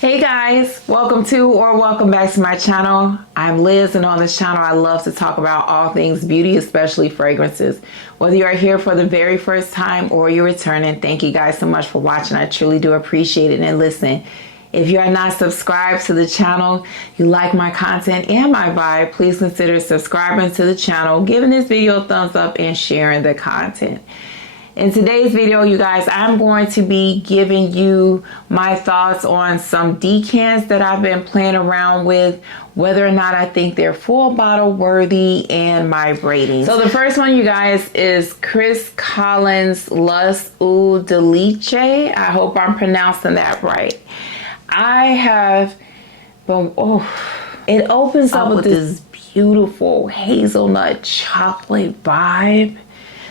Hey guys, welcome back to my channel. I'm Liz, and on this channel I love to talk about all things beauty, especially fragrances. Whether you are here for the very first time or you're returning, thank you guys so much for watching. I truly do appreciate it. And listen, if you are not subscribed to the channel, you like my content and my vibe, please consider subscribing to the channel, giving this video a thumbs up, and sharing the content. In today's video, you guys, I'm going to be giving you my thoughts on some decants that I've been playing around with, whether or not I think they're full bottle worthy, and my rating. So the first one, you guys, is Chris Collins Lust Eau Delice. I hope I'm pronouncing that right. I have been, it opens up with this beautiful hazelnut chocolate vibe.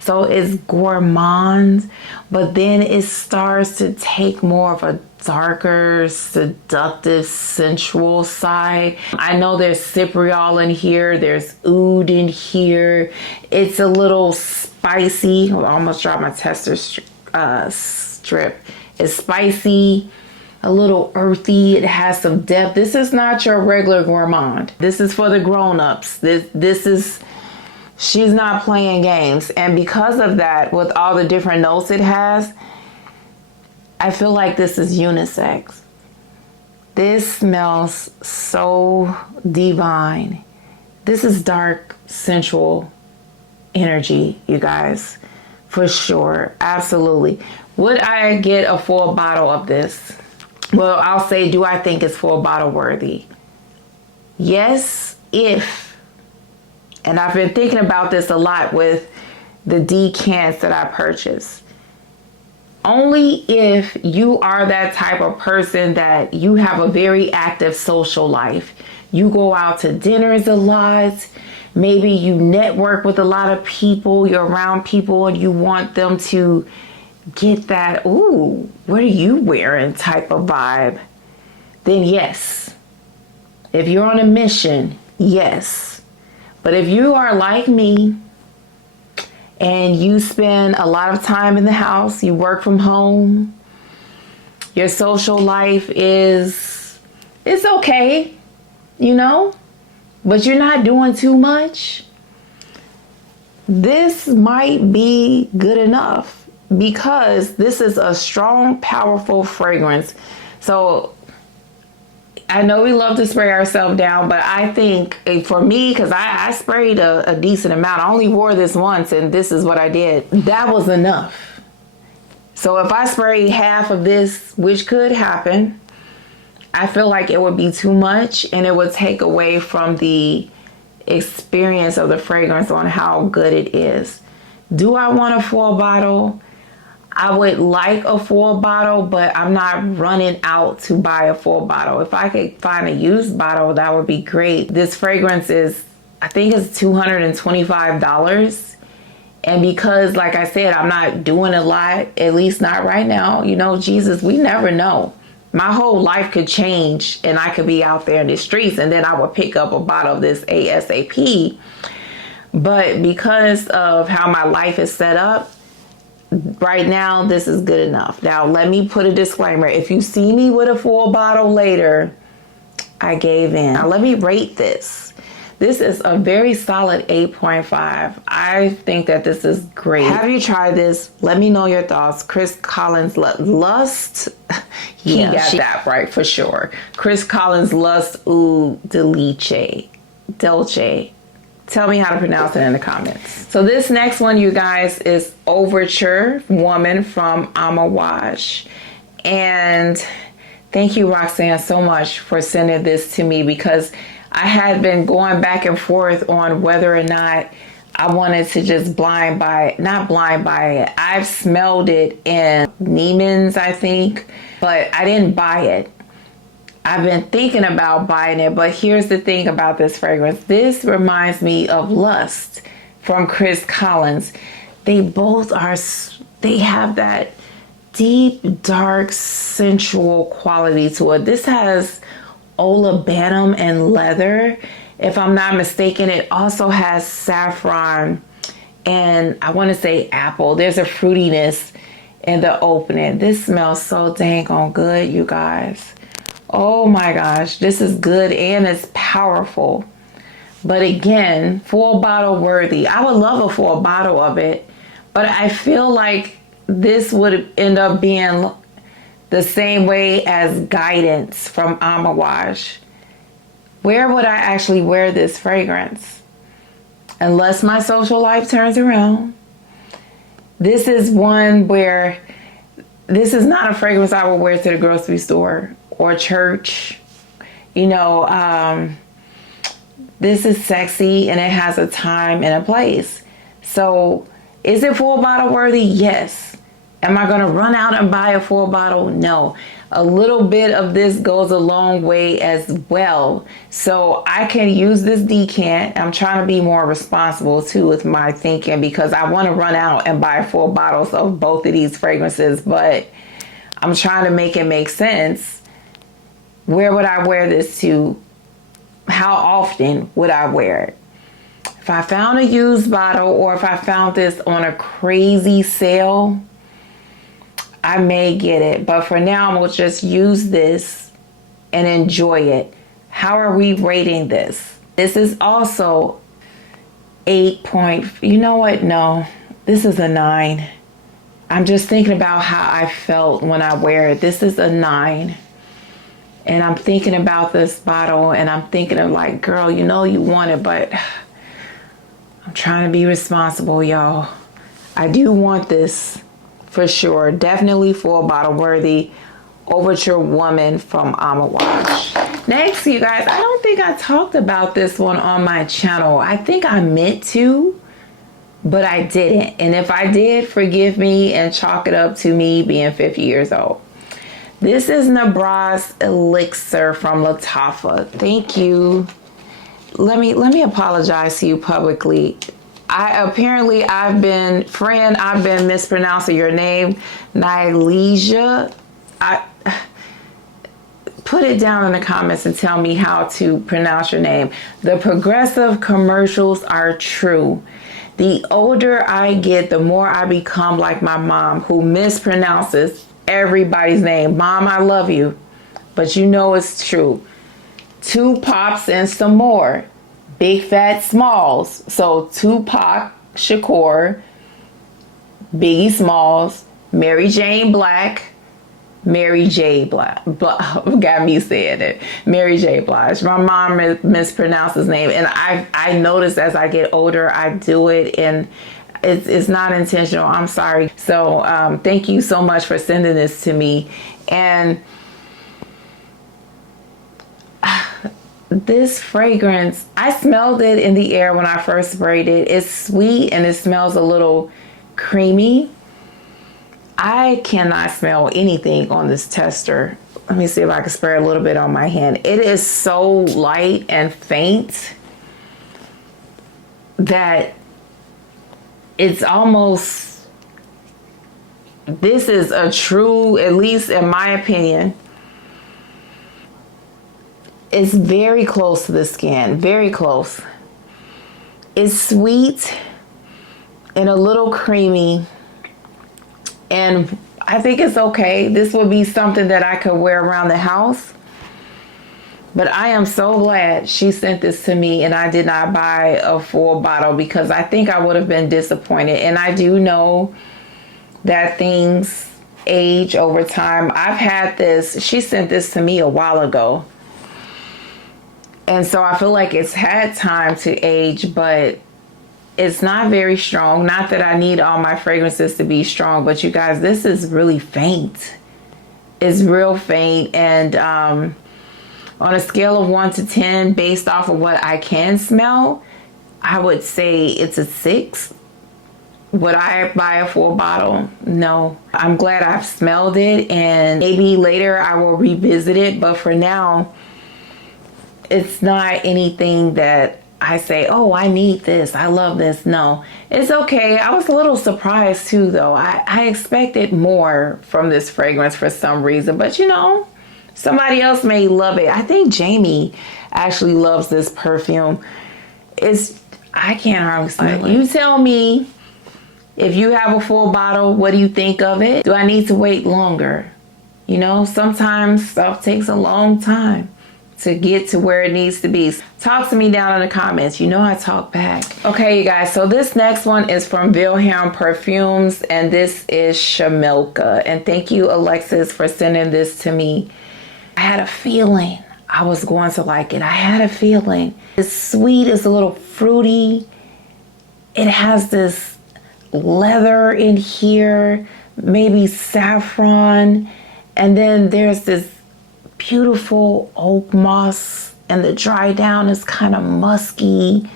So it's gourmand, but then it starts to take more of a darker, seductive, sensual side. I know there's cypriol in here, there's oud in here. It's a little spicy. I almost dropped my tester strip. It's spicy, a little earthy. It has some depth. This is not your regular gourmand. This is for the grown-ups. This is... She's not playing games. And because of that, with all the different notes it has, I feel like this is unisex. This smells so divine. This is dark, sensual energy, you guys, for sure. Absolutely. Would I get a full bottle of this? Well, I'll say, do I think it's full bottle worthy? Yes, if. And I've been thinking about this a lot with the decants that I purchase. Only if you are that type of person that you have a very active social life. You go out to dinners a lot. Maybe you network with a lot of people. You're around people and you want them to get that, ooh, what are you wearing type of vibe. Then yes. If you're on a mission, yes. But if you are like me and you spend a lot of time in the house, you work from home, your social life it's okay, you know, but you're not doing too much, this might be good enough because this is a strong, powerful fragrance. So I know we love to spray ourselves down, but I think for me, because I sprayed a decent amount. I only wore this once, and this is what I did. That was enough. So if I sprayed half of this, which could happen, I feel like it would be too much, and it would take away from the experience of the fragrance on how good it is. Do I want a full bottle? I would like a full bottle, but I'm not running out to buy a full bottle. If I could find a used bottle, that would be great. This fragrance is, I think it's $225. And because, like I said, I'm not doing a lot, at least not right now. You know, Jesus, we never know. My whole life could change and I could be out there in the streets and then I would pick up a bottle of this ASAP. But because of how my life is set up, right now, this is good enough. Now, let me put a disclaimer. If you see me with a full bottle later, I gave in. Now, let me rate this. This is a very solid 8.5. I think that this is great. Have you tried this? Let me know your thoughts. Chris Collins Lust. He got that right for sure. Chris Collins Lust Eau Delice. Dolce. Tell me how to pronounce it in the comments. So this next one, you guys, is Overture Woman from Amouage. And thank you, Roxanne, so much for sending this to me because I had been going back and forth on whether or not I wanted to just blind buy it. Not blind buy it. I've smelled it in Neiman's, I think, but I didn't buy it. I've been thinking about buying it, but here's the thing about this fragrance. This reminds me of Lust from Chris Collins. They both are, they have that deep, dark, sensual quality to it. This has olibanum and leather. If I'm not mistaken, it also has saffron and I want to say apple. There's a fruitiness in the opening. This smells so dang on good, you guys. Oh my gosh, this is good and it's powerful. But again, full bottle worthy. I would love a full bottle of it, but I feel like this would end up being the same way as Guidance from Amouage. Where would I actually wear this fragrance? Unless my social life turns around. This is one where this is not a fragrance I would wear to the grocery store or church. You know, this is sexy and it has a time and a place. So is it full bottle worthy? Yes. Am I going to run out and buy a full bottle? No. A little bit of this goes a long way as well. So I can use this decant. I'm trying to be more responsible too with my thinking, because I want to run out and buy full bottles of both of these fragrances, but I'm trying to make it make sense. Where would I wear this to? How often would I wear it? If I found a used bottle, or if I found this on a crazy sale, I may get it. But for now, I'm going to just use this and enjoy it. How are we rating this? This is also 8 point. You know what? No, this is a 9. I'm just thinking about how I felt when I wear it. This is a 9. And I'm thinking about this bottle and I'm thinking of like, girl, you know you want it, but I'm trying to be responsible, y'all. I do want this for sure. Definitely full bottle worthy. Overture Woman from Amouage. Next, you guys, I don't think I talked about this one on my channel. I think I meant to, but I didn't. And if I did, forgive me and chalk it up to me being 50 years old. This is Nebras Elixir from Lattafa. Thank you. Let me apologize to you publicly. I've been mispronouncing your name, Nylesia. Put it down in the comments and tell me how to pronounce your name. The progressive commercials are true. The older I get, the more I become like my mom, who mispronounces everybody's name. Mom, I love you, but you know it's true. 2 Pops and some more. Big Fat Smalls. So Tupac Shakur, Biggie Smalls, Mary Jane Black, Mary J. Black. Got me saying it. Mary J. Blige. My mom mispronounced his name, and I notice as I get older, I do it, and it's not intentional. I'm sorry. So thank you so much for sending this to me. And this fragrance, I smelled it in the air when I first sprayed it. It's sweet and it smells a little creamy. I cannot smell anything on this tester. Let me see if I can spray a little bit on my hand. It is so light and faint that it's almost, this is a true, at least in my opinion, it's very close to the skin, very close. It's sweet and a little creamy, and I think it's okay. This would be something that I could wear around the house. But I am so glad she sent this to me and I did not buy a full bottle, because I think I would have been disappointed. And I do know that things age over time. I've had this, she sent this to me a while ago. And so I feel like it's had time to age, but it's not very strong. Not that I need all my fragrances to be strong, but you guys, this is really faint. It's real faint. And on a scale of 1 to 10, based off of what I can smell, I would say it's a 6. Would I buy a full bottle? No. I'm glad I've smelled it, and maybe later I will revisit it. But for now, it's not anything that I say, oh, I need this, I love this. No, it's okay. I was a little surprised too, though. I expected more from this fragrance for some reason, but you know, somebody else may love it. I think Jamie actually loves this perfume. I can't hardly smell it. You tell me, if you have a full bottle, what do you think of it? Do I need to wait longer? You know, sometimes stuff takes a long time to get to where it needs to be. Talk to me down in the comments. You know I talk back. Okay, you guys, so this next one is from Vilhelm Perfumes, and this is Chimilka. And thank you, Alexis, for sending this to me. I had a feeling I was going to like it. I had a feeling. It's sweet, it's a little fruity. It has this leather in here, maybe saffron, and then there's this beautiful oak moss, and the dry down is kind of musky.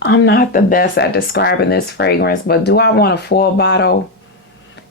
I'm not the best at describing this fragrance, but do I want a full bottle?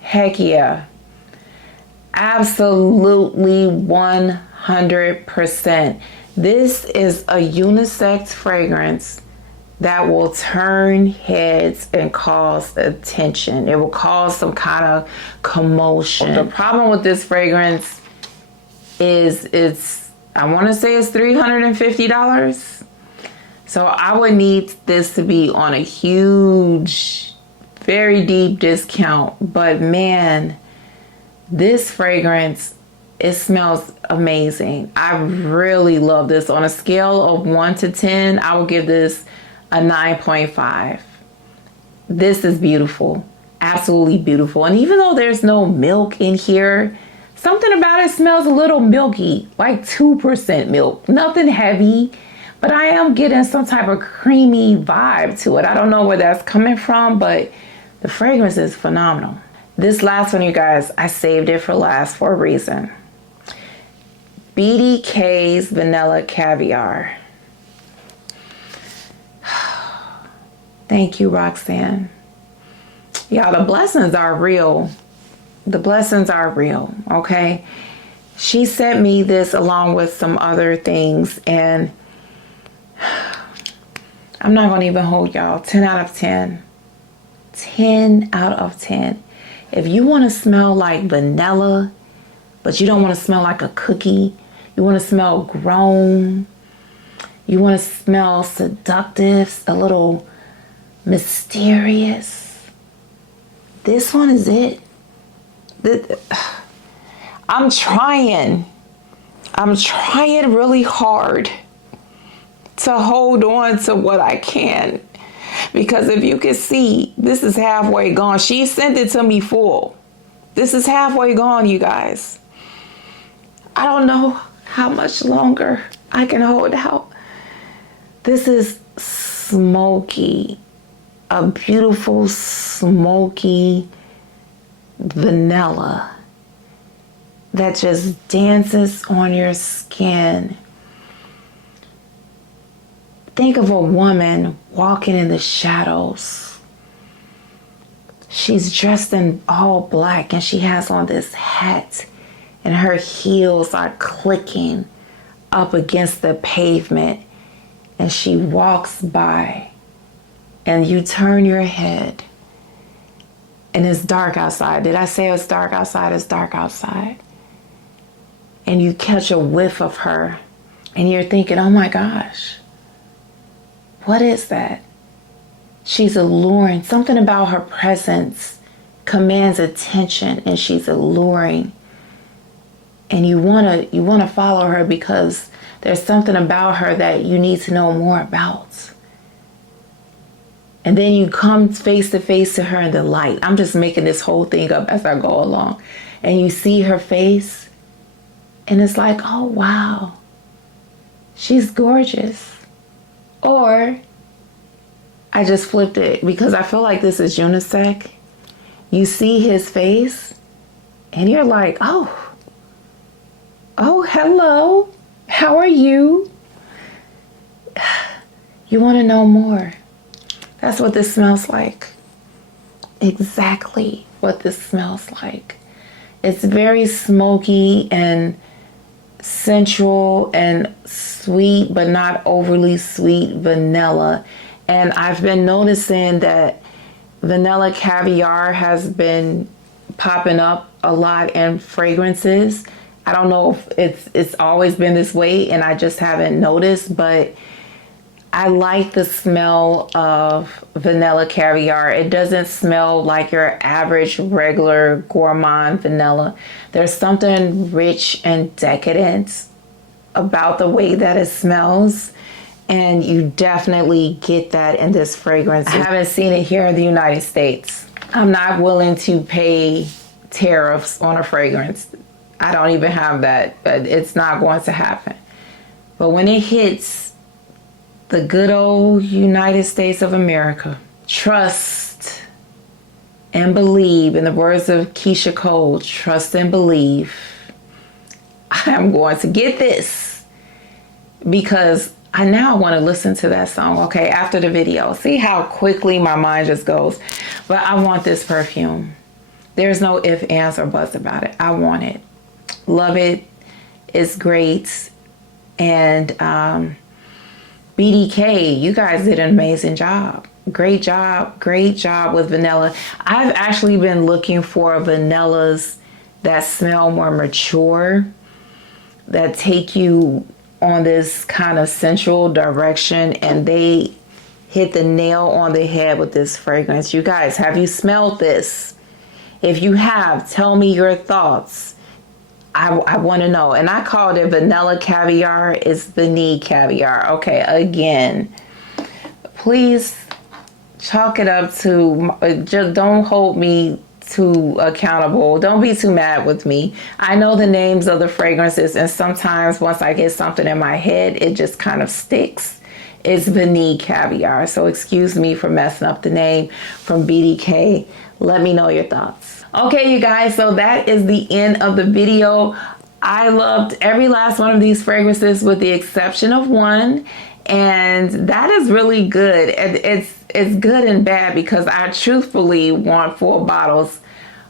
Heck yeah. Absolutely 100%. This is a unisex fragrance that will turn heads and cause attention. It will cause some kind of commotion. The problem with this fragrance is I want to say it's $350. So I would need this to be on a huge, very deep discount. But man, this fragrance, it smells amazing. I really love this. On a scale of 1 to 10, I will give this a 9.5. This is beautiful. Absolutely beautiful. And even though there's no milk in here, something about it smells a little milky, like 2% milk. Nothing heavy, but I am getting some type of creamy vibe to it. I don't know where that's coming from, but the fragrance is phenomenal. This last one, you guys, I saved it for last for a reason. BDK's Vanille Caviar. Thank you, Roxanne. Y'all, the blessings are real. The blessings are real, okay? She sent me this along with some other things, and I'm not going to even hold y'all. 10 out of 10. 10 out of 10. If you want to smell like vanilla, but you don't want to smell like a cookie, you want to smell grown, you want to smell seductive, a little mysterious, this one is it. I'm trying really hard to hold on to what I can, because if you can see, this is halfway gone. She sent it to me full. This is halfway gone, you guys. I don't know how much longer I can hold out. This is smoky, a beautiful smoky vanilla that just dances on your skin. Think of a woman walking in the shadows. She's dressed in all black and she has on this hat, and her heels are clicking up against the pavement, and she walks by, and you turn your head, and it's dark outside. Did I say it's dark outside? It's dark outside. And you catch a whiff of her, and you're thinking, oh my gosh, what is that? She's alluring. Something about her presence commands attention, and she's alluring. And you wanna follow her because there's something about her that you need to know more about. And then you come face to face to her in the light. I'm just making this whole thing up as I go along. And you see her face, and it's like, oh wow, she's gorgeous. Or I just flipped it because I feel like this is unisex. You see his face, and you're like, oh, hello, how are you? You want to know more. That's what this smells like. Exactly what this smells like. It's very smoky and sensual and sweet, but not overly sweet vanilla. And I've been noticing that Vanille Caviar has been popping up a lot in fragrances. I don't know if it's always been this way and I just haven't noticed, but I like the smell of vanilla caviar. It doesn't smell like your average regular gourmand vanilla. There's something rich and decadent about the way that it smells, and you definitely get that in this fragrance. I haven't seen it here in the United States. I'm not willing to pay tariffs on a fragrance. I don't even have that, but it's not going to happen. But when it hits the good old United States of America, trust and believe, in the words of Keisha Cole, trust and believe, I'm going to get this, because I now want to listen to that song, okay, after the video. See how quickly my mind just goes. But I want this perfume. There's no ifs, ands, or buts about it. I want it. Love it. It's great. And BDK, you guys did an amazing job. Great job. Great job with vanilla. I've actually been looking for vanillas that smell more mature, that take you on this kind of sensual direction, and they hit the nail on the head with this fragrance. You guys, have you smelled this? If you have, tell me your thoughts. I want to know. And I called it vanilla caviar. It's vanille caviar. Okay, again, please chalk it up to, just don't hold me too accountable. Don't be too mad with me. I know the names of the fragrances, and sometimes once I get something in my head, it just kind of sticks. It's vanille caviar. So excuse me for messing up the name from BDK. Let me know your thoughts. Okay, you guys, so that is the end of the video. I loved every last one of these fragrances with the exception of one, and that is really good. It's good and bad, because I truthfully want 4 bottles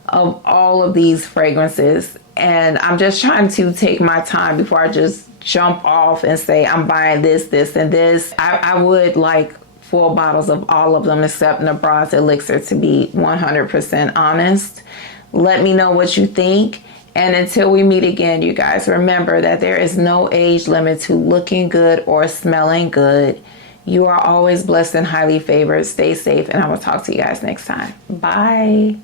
of all of these fragrances, and I'm just trying to take my time before I just jump off and say I'm buying this, this, and this. I would like 4 bottles of all of them except Nebras Elixir, to be 100% honest. Let me know what you think. And until we meet again, you guys, remember that there is no age limit to looking good or smelling good. You are always blessed and highly favored. Stay safe, and I will talk to you guys next time. Bye.